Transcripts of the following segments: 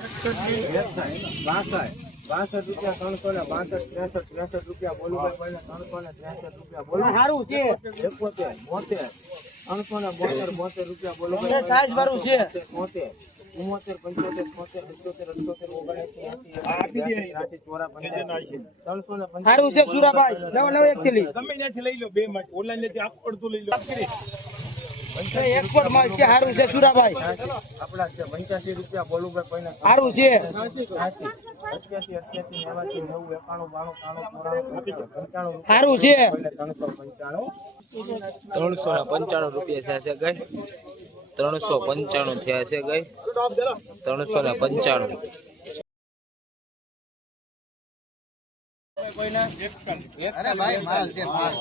₹62 ₹362 ₹63 રૂપિયા બોલું ભાઈ ₹363 બોલો સારું છે 71 72 372 રૂપિયા બોલો સાઈઝ વાળું છે 73 74 75 સારું છે સુરાભાઈ નવ એક થેલી ગમે ત્યાંથી લઈ લો બે માં ઓનલાઈન લેતી આખું અડધું લઈ લો એક્સપોર્ટ માલ છે સારું છે સુરાભાઈ આપડા છે 85 રૂપિયા બોલું ભાઈ સારું છે 88 સારું છે 395 રૂપિયા થયા છે ગઈ 395 થયા છે ગઈ 395 અરે ભાઈ માલ છે માલ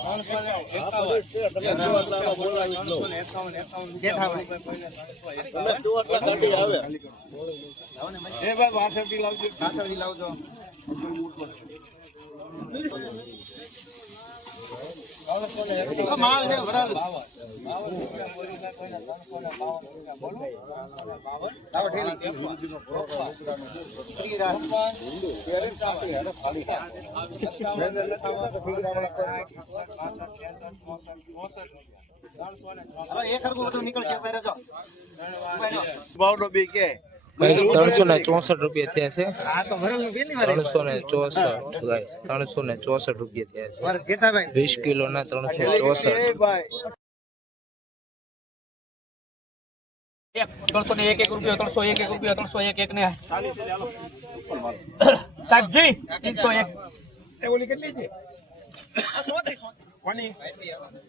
માલ છે વરાલ ₹364 રૂપિયા થયા છે 364 રૂપિયા થયા છે 20 કિલોના 364 301 રૂપિયા 301 રૂપિયા 301 ને ઓલી કેટલી છે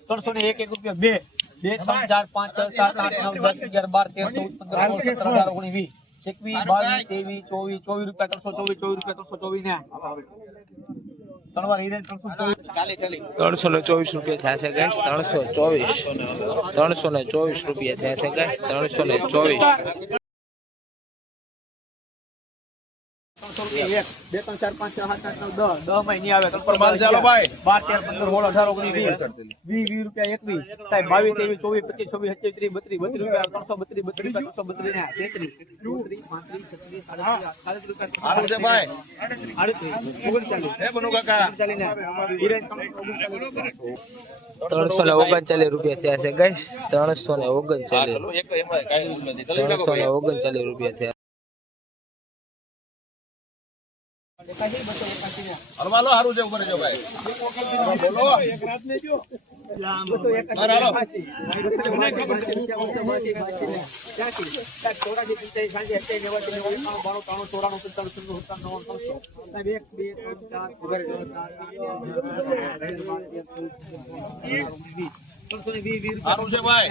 301 રૂપિયા 2 2 3 4 5 6 7 8 9 10 11 12 13 14 15 16 17 18 19 20 21 22 23 24 રૂપિયા 324 ને 324 રૂપિયા થયા છે ગાઈસ 324 રૂપિયા થયા છે ગાઈસ 324 1 2 3 4 5 6 7 8 9 10 માં નહીં આવે ઉપર માલ ચાલો ભાઈ 12 13 15 16 18 19 20 રૂપિયા 21 સાહેબ 22 23 24 25 26 30 32 339 રૂપિયા થયા છે ગાઈસ 339 રૂપિયા થયા હરવાલો હારું છે ઉપર જો ભાઈ બોલો એક રાત ને જો હારું છે ભાઈ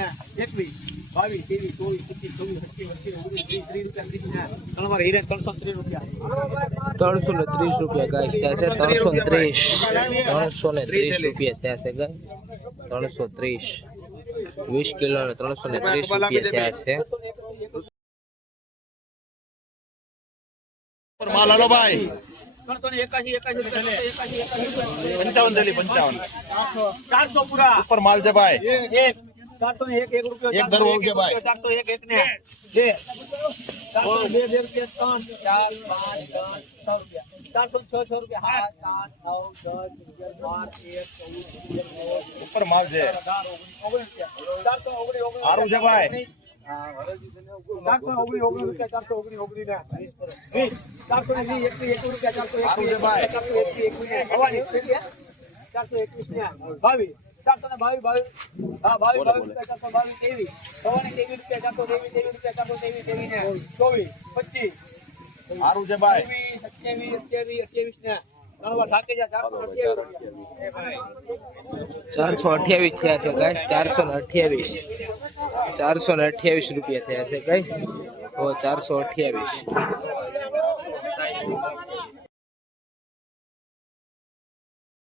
330 રૂપિયા ગાઈસ થયા છે 330 રૂપિયા થયા છે ગાઈસ 330 20 કિલોના 330 રૂપિયા થયા છે માલ હાલો ભાઈ 55 400 પૂરા ઉપર માલ છે ભાઈ 401 રૂપિયા એક દર હોવું છે ભાઈ 401 ને 2 402 રૂપિયા 3 4 5 10 406 રૂપિયા 7 8 9 10 11 12 13 14 ઉપર માલ છે 419 હારું છે ભાઈ 419 રૂપિયા 419 ને 421 રૂપિયા 421 421 422 હા 22 રૂપિયા 422 રૂપિયા 422 રૂપિયા 24 હારું છે ભાઈ 27 ને 428 થયા છે ગાઈસ 428 રૂપિયા થયા છે ગાઈસ 428